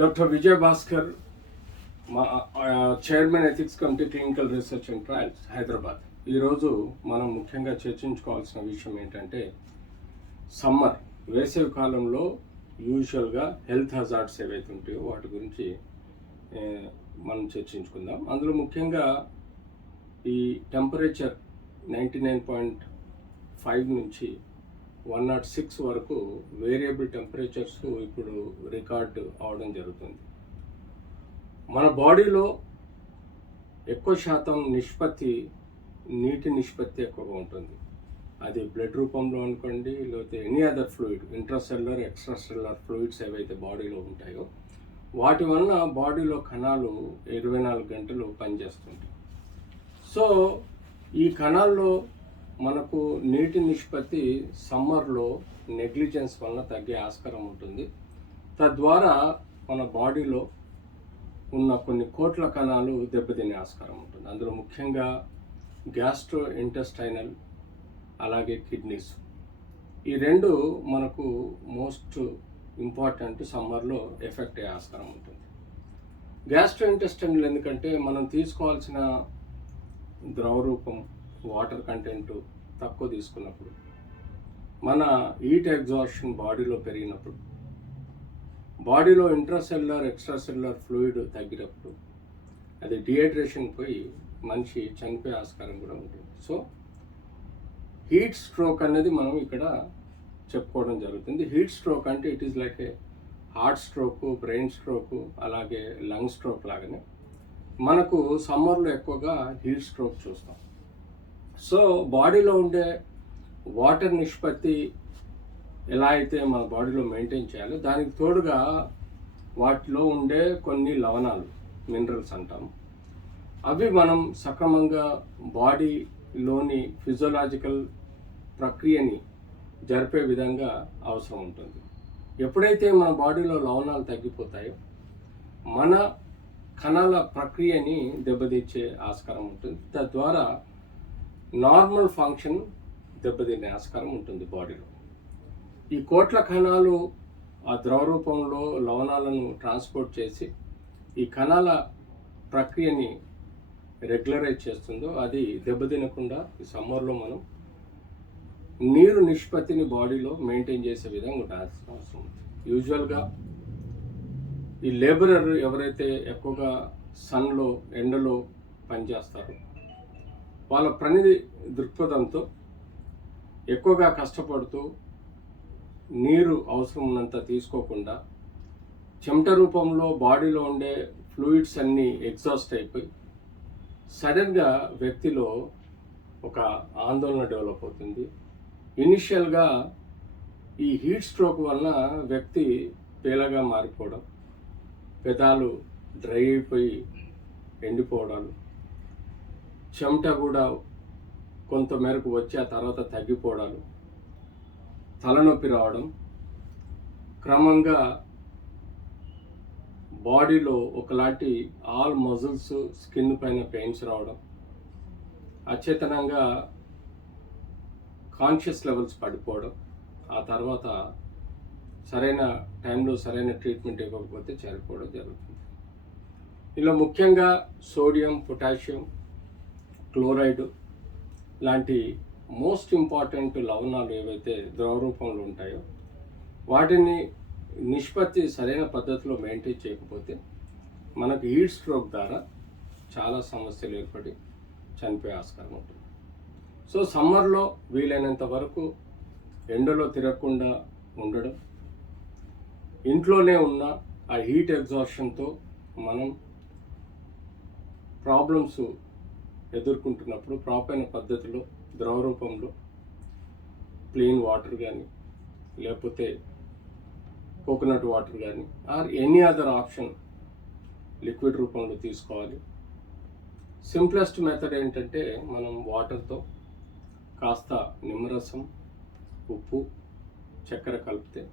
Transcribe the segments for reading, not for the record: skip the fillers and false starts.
Doctor Vijay Bhaskar, మా chairman ethics committee clinical research and trials Hyderabad. ఈరోజు మనం ముఖ్యంగా చర్చించుకోవాల్సిన విషయం ఏంటంటే సమ్మర్, వేసవి కాలంలో యూజువల్గా హెల్త్ హజార్డ్స్ ఏవైతే ఉంటాయో వాటి గురించి మనం చర్చించుకుందాం. అందులో ముఖ్యంగా ఈ టెంపరేచర్ 99.5 నుంచి 106 వరకు వేరియబుల్ టెంపరేచర్స్ ఇప్పుడు రికార్డు అవడం జరుగుతుంది. మన బాడీలో ఎక్కువ శాతం నీటి నిష్పత్తి ఎక్కువగా ఉంటుంది. అది బ్లడ్ రూపంలో అనుకోండి, లేకపోతే any other fluid, intracellular extracellular fluids ఏవైతే బాడీలో ఉంటాయో వాటి వలన బాడీలో కణాలు 24 గంటలు పనిచేస్తుంటాయి. సో ఈ కణాల్లో మనకు నీటి నిష్పత్తి సమ్మర్లో నెగ్లిజెన్స్ వలన తగ్గే ఆస్కారం ఉంటుంది. తద్వారా మన బాడీలో ఉన్న కొన్ని కోట్ల కణాలు దెబ్బతినే ఆస్కారం ఉంటుంది. అందులో ముఖ్యంగా గ్యాస్ట్రో ఇంటెస్టైనల్, అలాగే కిడ్నీస్, ఈ రెండు మనకు మోస్ట్ ఇంపార్టెంట్ సమ్మర్లో ఎఫెక్ట్ అయ్యే ఆస్కారం ఉంటుంది. గ్యాస్ట్రో ఇంటెస్టైనల్ ఎందుకంటే మనం తీసుకోవాల్సిన ద్రవ రూపం, వాటర్ కంటెంట్ తక్కువ తీసుకున్నప్పుడు, మన హీట్ ఎగ్జాస్షన్ బాడీలో పెరిగినప్పుడు, బాడీలో ఇంట్రాసెల్యులర్ ఎక్స్ట్రాసెల్యులర్ ఫ్లూయిడ్ తగ్గినప్పుడు అది డిహైడ్రేషన్ పోయి మనిషి చనిపోయే ఆస్కారం కూడా ఉంటుంది. సో హీట్ స్ట్రోక్ అనేది మనం ఇక్కడ చెప్పుకోవడం జరుగుతుంది. హీట్ స్ట్రోక్ అంటే it is like A heart stroke, brain stroke, అలాగే లంగ్ స్ట్రోక్ లాగానే మనకు సమ్మర్లో ఎక్కువగా హీట్ స్ట్రోక్ చూస్తాం. సో బాడీలో ఉండే వాటర్ నిష్పత్తి ఎలా అయితే మన బాడీలో మెయింటైన్ చేయాలో దానికి తోడుగా వాటిలో ఉండే కొన్ని లవణాలు, మినరల్స్ అంటాం, అవి మనం సక్రమంగా బాడీలోని ఫిజియోలాజికల్ ప్రక్రియని జరిపే విధంగా అవసరం ఉంటుంది. ఎప్పుడైతే మన బాడీలో లవణాలు తగ్గిపోతాయో మన కణాల ప్రక్రియని దెబ్బతీసే ఆస్కారం ఉంటుంది. తద్వారా నార్మల్ ఫంక్షన్ దెబ్బతినే ఆస్కారం ఉంటుంది బాడీలో. ఈ కోట్ల కణాలు ఆ ద్రవ రూపంలో లవణాలను ట్రాన్స్పోర్ట్ చేసి ఈ కణాల ప్రక్రియని రెగ్యులరైజ్ చేస్తుందో అది దెబ్బతినకుండా ఈ సమ్మర్లో మనం నీరు నిష్పత్తిని బాడీలో మెయింటైన్ చేసే విధంగా ఉండాల్సిన అవసరం ఉంది. యూజువల్గా ఈ లేబరర్ ఎవరైతే ఎక్కువగా సన్లో, ఎండలో పనిచేస్తారో వాళ్ళ పని దృక్పథంతో ఎక్కువగా కష్టపడుతూ నీరు అవసరం ఉన్నంత తీసుకోకుండా చెమట రూపంలో బాడీలో ఉండే ఫ్లూయిడ్స్ అన్నీ ఎగ్జాస్ట్ అయిపోయి సడన్గా వ్యక్తిలో ఒక ఆందోళన డెవలప్ అవుతుంది. ఇనిషియల్గా ఈ హీట్ స్ట్రోక్ వలన వ్యక్తి పేలగా మారిపోవడం, పెదాలు డ్రై అయిపోయి ఎండిపోవడాలు, చెమట కూడా కొంత మేరకు వచ్చి ఆ తర్వాత తగ్గిపోవడాలు, తలనొప్పి రావడం, క్రమంగా బాడీలో ఒకలాంటి ఆల్ మజిల్స్, స్కిన్ పైన పెయిన్స్ రావడం, అచేతనంగా కాన్షియస్ లెవెల్స్ పడిపోవడం, ఆ తర్వాత సరైన టైంలో సరైన ట్రీట్మెంట్ ఇవ్వకపోతే చనిపోవడం జరుగుతుంది. ఇలా ముఖ్యంగా సోడియం, పొటాషియం, క్లోరైడ్ లాంటి మోస్ట్ ఇంపార్టెంట్ లవణాలు ఏవైతే ద్రవ రూపంలో ఉంటాయో వాటిని నిష్పత్తి సరైన పద్ధతిలో మెయింటైన్ చేయకపోతే మనకు హీట్ స్ట్రోక్ ద్వారా చాలా సమస్యలు ఏర్పడి చనిపోయే ఆస్కారం ఉంటుంది. సో సమ్మర్లో వీలైనంత వరకు ఎండలో తిరగకుండా ఉండడం, ఇంట్లోనే ఉన్న ఆ హీట్ ఎగ్జాస్షన్తో మనం ప్రాబ్లమ్స్ ఎదుర్కొంటున్నప్పుడు ప్రాపర్ పద్ధతిలో ద్రవ రూపంలో ప్లెయిన్ వాటర్ కానీ, లేకపోతే కోకోనట్ వాటర్ కానీ, or any other option liquid రూపంలో తీసుకోవాలి. సింప్లెస్ట్ మెథడ్ ఏంటంటే మనం వాటర్తో కాస్త నిమ్మరసం, ఉప్పు, చక్కెర కలిపితే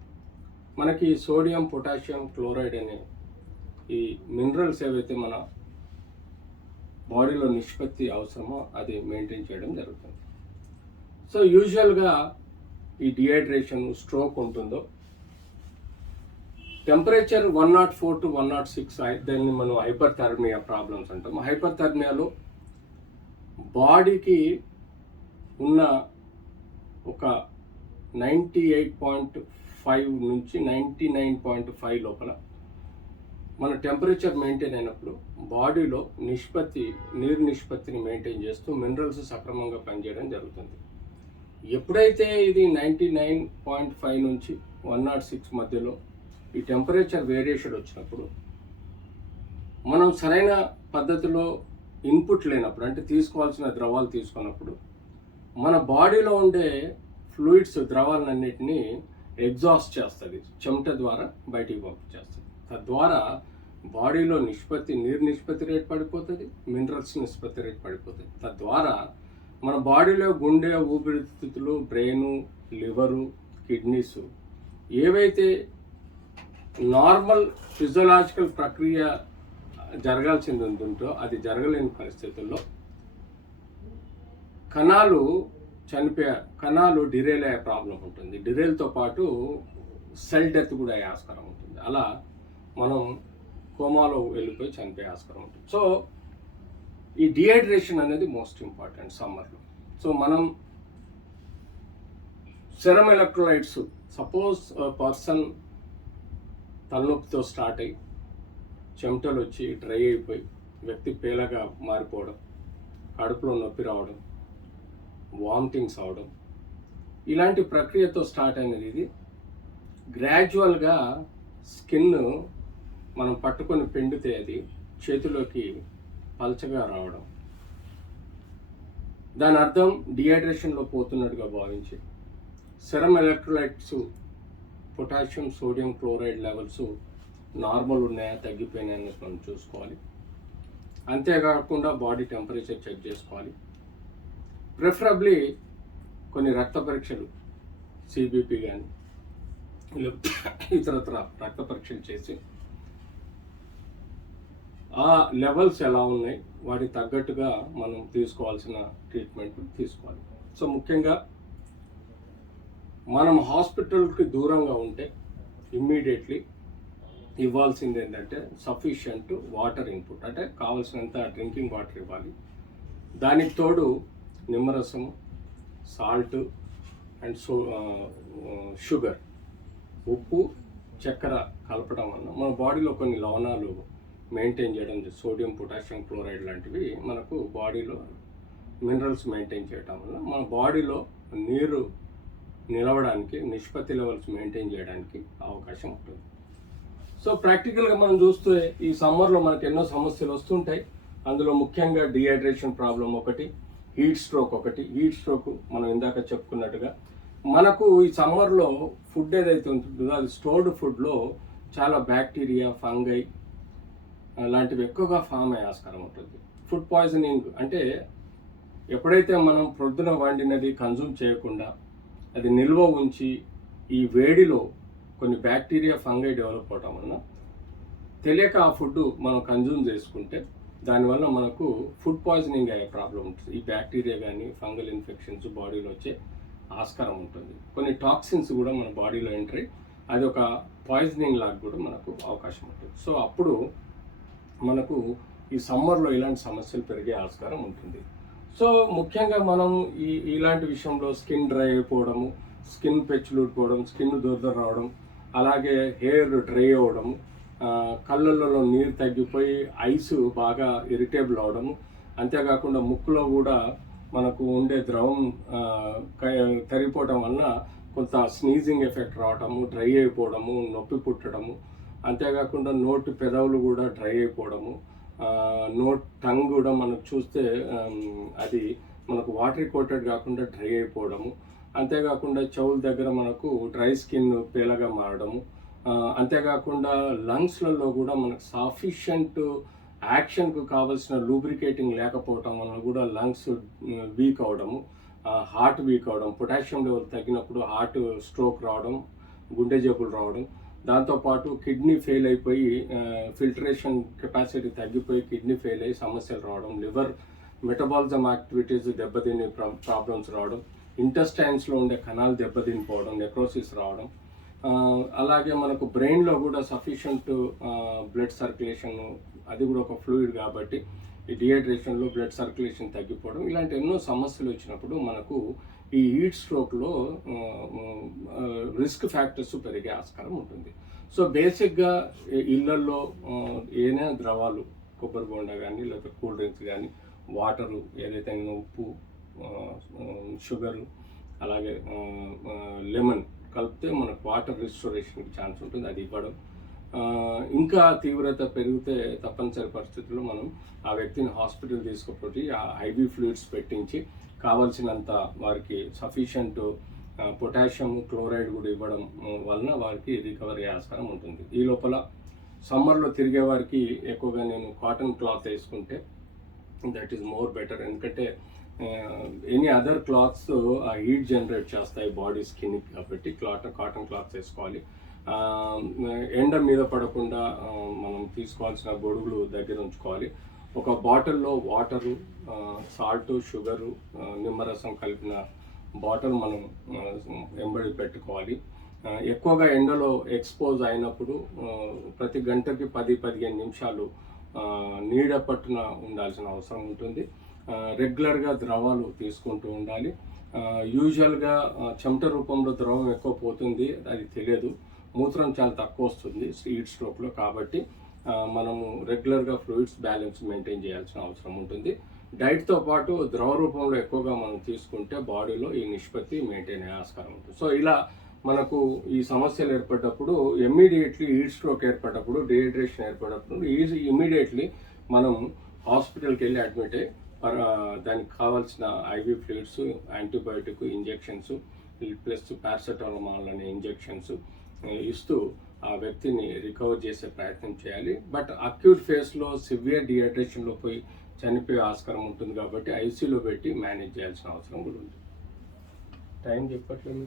మనకి సోడియం, పొటాషియం, క్లోరైడ్ అనే ఈ మినరల్స్ ఏవైతే మన బాడీలో నిష్పత్తి అవసరమో అది మెయింటైన్ చేయడం జరుగుతుంది. సో యూజువల్గా ఈ డిహైడ్రేషన్, స్ట్రోక్ ఉంటుందో టెంపరేచర్ 104 to 106 దాన్ని మనం హైపర్థర్మియా ప్రాబ్లమ్స్ అంటాం. హైపర్థర్మియాలో బాడీకి ఉన్న ఒక 98.5 నుంచి 99.5 లోపల మన టెంపరేచర్ మెయింటైన్ అయినప్పుడు బాడీలో నీరు నిష్పత్తిని మెయింటైన్ చేస్తూ మినరల్స్ సక్రమంగా పనిచేయడం జరుగుతుంది. ఎప్పుడైతే ఇది 99.5 నుంచి 106 మధ్యలో ఈ టెంపరేచర్ వేరియేషన్ వచ్చినప్పుడు మనం సరైన పద్ధతిలో ఇన్పుట్ లేనప్పుడు, అంటే తీసుకోవాల్సిన ద్రవాలు తీసుకున్నప్పుడు మన బాడీలో ఉండే ఫ్లూయిడ్స్ ద్రవాలన్నిటినీ ఎగ్జాస్ట్ చేస్తుంది, చెమట ద్వారా బయటికి పంపించేస్తుంది. తద్వారా బాడీలో నీరు నిష్పత్తి రేట్ పడిపోతుంది, మినరల్స్ నిష్పత్తి రేట్ పడిపోతుంది. తద్వారా మన బాడీలో గుండె, ఊపిరితిత్తులు, బ్రెయిను, లివరు, కిడ్నీస్ ఏవైతే నార్మల్ ఫిజియోలాజికల్ ప్రక్రియ జరగాల్సింది ఉంటుందో అది జరగలేని పరిస్థితుల్లో కణాలు డిరేల్ అయ్యే ప్రాబ్లం ఉంటుంది. డిరేల్తో పాటు సెల్ డెత్ కూడా అయ్యే ఆస్కారం ఉంటుంది. అలా మనం కోమాలో వెళ్ళిపోయి చనిపోయే ఆస్కారం ఉంటుంది. సో ఈ డిహైడ్రేషన్ అనేది మోస్ట్ ఇంపార్టెంట్ సమ్మర్లో. సో మనం సెరమ్ ఎలక్ట్రోలైట్స్, సపోజ్ పర్సన్ తలనొప్పితో స్టార్ట్ అయ్యి చెమటలు వచ్చి డ్రై అయిపోయి వ్యక్తి పేలగా మారిపోవడం, కడుపులో నొప్పి రావడం, వామిటింగ్స్ అవడం, ఇలాంటి ప్రక్రియతో స్టార్ట్ అయినది. ఇది గ్రాడ్యువల్గా స్కిన్ మనం పట్టుకొని పిండితే అది చేతిలోకి పల్చగా రావడం, దాని అర్థం డిహైడ్రేషన్లో పోతున్నట్టుగా భావించి serum electrolytes, potassium, sodium chloride levels normal ఉన్నాయా, తగ్గిపోయినాయని మనం చూసుకోవాలి. అంతేకాకుండా బాడీ టెంపరేచర్ చెక్ చేసుకోవాలి. ప్రిఫరబ్లీ కొన్ని రక్త పరీక్షలు, సిబిపి కానీ ఇతరత్ర రక్త పరీక్షలు చేసి ఆ లెవెల్స్ ఎలా ఉన్నాయి, వాటికి తగ్గట్టుగా మనం తీసుకోవాల్సిన ట్రీట్మెంట్ తీసుకోవాలి. సో ముఖ్యంగా మనం హాస్పిటల్కి దూరంగా ఉంటే ఇమ్మీడియట్లీ ఇవ్వాల్సింది ఏంటంటే సఫిషియంట్ వాటర్ ఇన్పుట్, అంటే కావాల్సినంత డ్రింకింగ్ వాటర్ ఇవ్వాలి. దానికి తోడు నిమ్మరసము, సాల్ట్ అండ్ షుగర్, ఉప్పు, చక్కెర కలపడం వల్ల మన బాడీలో కొన్ని లవణాలు మెయింటైన్ చేయడం, సోడియం, పొటాషియం క్లోరైడ్ లాంటివి మనకు బాడీలో మినరల్స్ మెయింటైన్ చేయడం వల్ల మన బాడీలో నీరు నిలవడానికి, నిష్పత్తి లెవెల్స్ మెయింటైన్ చేయడానికి అవకాశం ఉంటుంది. సో ప్రాక్టికల్గా మనం చూస్తే ఈ సమ్మర్లో మనకు ఎన్నో సమస్యలు వస్తుంటాయి. అందులో ముఖ్యంగా డిహైడ్రేషన్ ప్రాబ్లం ఒకటి, హీట్ స్ట్రోక్ ఒకటి. హీట్ స్ట్రోక్ మనం ఇందాక చెప్పుకున్నట్టుగా మనకు ఈ సమ్మర్లో ఫుడ్ ఏదైతే ఉంటుందో అది స్టోర్డ్ ఫుడ్లో చాలా బ్యాక్టీరియా, ఫంగై లాంటివి ఎక్కువగా ఫామ్ అయ్యే ఆస్కారం ఉంటుంది. ఫుడ్ పాయిజనింగ్ అంటే ఎప్పుడైతే మనం ప్రొద్దున వండినది కన్జ్యూమ్ చేయకుండా అది నిల్వ ఉంచి ఈ వేడిలో కొన్ని బ్యాక్టీరియా, ఫంగై డెవలప్ అవడం వలన తెలియక ఆ ఫుడ్ మనం కన్జ్యూమ్ చేసుకుంటే దానివల్ల మనకు ఫుడ్ పాయిజనింగ్ అయ్యే ప్రాబ్లం ఉంటుంది. ఈ బ్యాక్టీరియా కానీ ఫంగల్ ఇన్ఫెక్షన్స్ బాడీలో వచ్చే ఆస్కారం ఉంటుంది. కొన్ని టాక్సిన్స్ కూడా మన బాడీలో ఎంటర్ అయ్యి అది ఒక పాయిజనింగ్ లాగా కూడా మనకు అవకాశం ఉంటుంది. సో అప్పుడు మనకు ఈ సమ్మర్లో ఇలాంటి సమస్యలు పెరిగే ఆస్కారం ఉంటుంది. సో ముఖ్యంగా మనం ఇలాంటి విషయంలో స్కిన్ డ్రై అయిపోవడము, స్కిన్ పెచ్చులు ఊడిపోవడం, స్కిన్ దురద రావడం, అలాగే హెయిర్ డ్రై అవ్వడము, కళ్ళల్లో నీరు తగ్గిపోయి ఐస్ బాగా ఇరిటేబుల్ అవడము, అంతేకాకుండా ముక్కులో కూడా మనకు ఉండే ద్రవం తరిగిపోవడం వలన కొంత స్నీజింగ్ ఎఫెక్ట్ రావడము, డ్రై అయిపోవడము, నొప్పి పుట్టడము, అంతేకాకుండా నోటి పెదవులు కూడా డ్రై అయిపోవడము, టంగ్ కూడా మనకు చూస్తే అది మనకు వాటరీ కోటెడ్ కాకుండా డ్రై అయిపోవడము, అంతేకాకుండా చెవుల దగ్గర మనకు డ్రై స్కిన్ పేలగా మారడము, అంతేకాకుండా లంగ్స్లలో కూడా మనకు సఫిషియంట్ యాక్షన్కు కావాల్సిన లూబ్రికేటింగ్ లేకపోవడం వలన కూడా లంగ్స్ వీక్ అవడము, హార్ట్ వీక్ అవడం, పొటాషియం లెవెల్ తగ్గినప్పుడు హార్ట్ స్ట్రోక్ రావడం, గుండె జబ్బులు రావడం, దాంతోపాటు కిడ్నీ ఫెయిల్ అయిపోయి ఫిల్టరేషన్ కెపాసిటీ తగ్గిపోయి కిడ్నీ ఫెయిల్ అయ్యి సమస్యలు రావడం, లివర్ మెటబాలిజం యాక్టివిటీస్ దెబ్బతిని ప్రాబ్లమ్స్ రావడం, ఇంటెస్టైన్స్లో ఉండే కణాలు దెబ్బతినిపోవడం, నెక్రోసిస్ రావడం, అలాగే మనకు బ్రెయిన్లో కూడా సఫిషియంట్ బ్లడ్ సర్క్యులేషన్, అది కూడా ఒక ఫ్లూయిడ్ కాబట్టి ఈ డిహైడ్రేషన్లో బ్లడ్ సర్క్యులేషన్ తగ్గిపోవడం, ఇలాంటి ఎన్నో సమస్యలు వచ్చినప్పుడు మనకు ఈ హీట్ స్ట్రోక్లో రిస్క్ ఫ్యాక్టర్స్ పెరిగే ఆస్కారం ఉంటుంది. సో బేసిక్గా ఇళ్ళల్లో ఏదైనా ద్రవాలు, కొబ్బరి బోండా కానీ లేకపోతే కూల్ డ్రింక్స్ కానీ, వాటరు, ఏదైతే ఉప్పు, షుగరు, అలాగే లెమన్ కలిపితే మనకు వాటర్ రిస్టోరేషన్కి ఛాన్స్ ఉంటుంది, అది ఇవ్వడం. ఇంకా తీవ్రత పెరిగితే తప్పనిసరి పరిస్థితుల్లో మనం ఆ వ్యక్తిని హాస్పిటల్ తీసుకుపోయి ఆ ఐవీ ఫ్లూయిడ్స్ పెట్టించి కావలసినంత వారికి సఫిషియంట్ పొటాషియం క్లోరైడ్ కూడా ఇవ్వడం వలన వారికి రికవరీ ఆస్కారం ఉంటుంది. ఈ లోపల సమ్మర్లో తిరిగే వారికి ఎక్కువగా నేను కాటన్ క్లాత్ వేసుకుంటే దట్ ఈస్ మోర్ బెటర్. ఎందుకంటే ఎనీ అదర్ క్లాత్స్ ఆ హీట్ జనరేట్ చేస్తాయి బాడీ స్కిన్కి, కాబట్టి కాటన్ క్లాత్స్ వేసుకోవాలి. ఎండ మీద పడకుండా మనం తీసుకోవాల్సిన గొడుగులు దగ్గర ఉంచుకోవాలి. ఒక బాటిల్లో వాటరు, సాల్ట్, షుగరు, నిమ్మరసం కలిపిన బాటిల్ మనం ఎంబడి పెట్టుకోవాలి. ఎక్కువగా ఎండలో ఎక్స్పోజ్ అయినప్పుడు ప్రతి గంటకి 10-15 నిమిషాలు నీడ పట్టున ఉండాల్సిన అవసరం ఉంటుంది. రెగ్యులర్గా ద్రవాలు తీసుకుంటూ ఉండాలి. యూజువల్గా చెమట రూపంలో ద్రవం ఎక్కువ పోతుంది, అది తెలియదు. మూత్రం చాలా తక్కువ వస్తుంది హీట్ స్ట్రోక్లో, కాబట్టి మనము రెగ్యులర్గా ఫ్లూయిడ్స్ బ్యాలెన్స్ మెయింటైన్ చేయాల్సిన అవసరం ఉంటుంది. డైట్తో పాటు ద్రవ రూపంలో ఎక్కువగా మనం తీసుకుంటే బాడీలో ఈ నిష్పత్తి మెయింటైన్ అయ్యే ఆస్కారం ఉంటుంది. సో ఇలా మనకు ఈ సమస్యలు ఏర్పడ్డప్పుడు, ఇమ్మీడియట్లీ హీట్ స్ట్రోక్ ఏర్పడ్డప్పుడు, డిహైడ్రేషన్ ఏర్పడ్డప్పుడు ఇమ్మీడియట్లీ మనం హాస్పిటల్కి వెళ్ళి అడ్మిట్ అయ్యి దానికి కావాల్సిన IV fluids, antibiotic injections plus paracetamol అనే ఇంజెక్షన్స్ ఇస్తూ ఆ వ్యక్తిని రికవర్ చేసే ప్రయత్నం చేయాలి. బట్ అక్యూట్ ఫేస్లో సివియర్ డిహైడ్రేషన్లో పోయి చనిపోయే ఆస్కారం ఉంటుంది, కాబట్టి ఐసీయూలో పెట్టి మేనేజ్ చేయాల్సిన అవసరం కూడా ఉంది. టైం చెప్పట్లేదు.